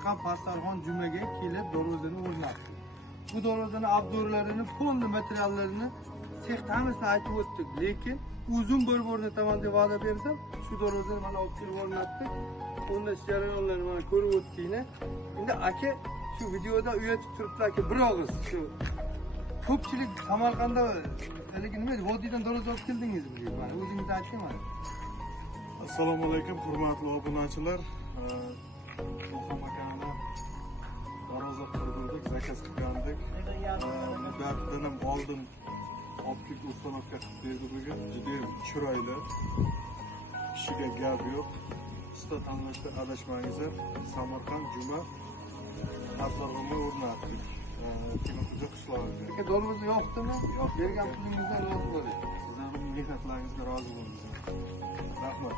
Samarqand Pastarxon Jumaga kelib darvozani o'rnatdik. Bu darvozani abdurlarini, polni materiallarini textamisini aytib o'tdik, lekin uzun bo'lib o'rnataman deb va'da berdim. Shu darvozani mana olib kelib o'rnatdik. Unda jarayonlarni mana ko'rib o'tdinglar. Endi aka shu videoda uyatib turibdi aka, bir og'iz shu ko'pchilik Samarqandda nima edi, vodiydan darvoza olib keldingizmi deydi. Mana o'zingiz ayting mana. Assalomu alaykum, hurmatli obunachilar. Muhim akani darvoza qurdirdik, zakaz qilgandik. Muddatdan ham oldin optik uстановка qilib berdi bugun. Juda chiroyli. Ishiga gap yo'q. Usta tanlashda adashmangizlar. Samarqand Juma Pastarxonga o'rnatdik. Temurxo'ja qishlog'iga. Aka darvoza yoqdimi? Yo'q, bergan pulingizdan rozi bo'ling. Sizlarning mehnatlaringizga rozi bo'lamiz. Rahmat.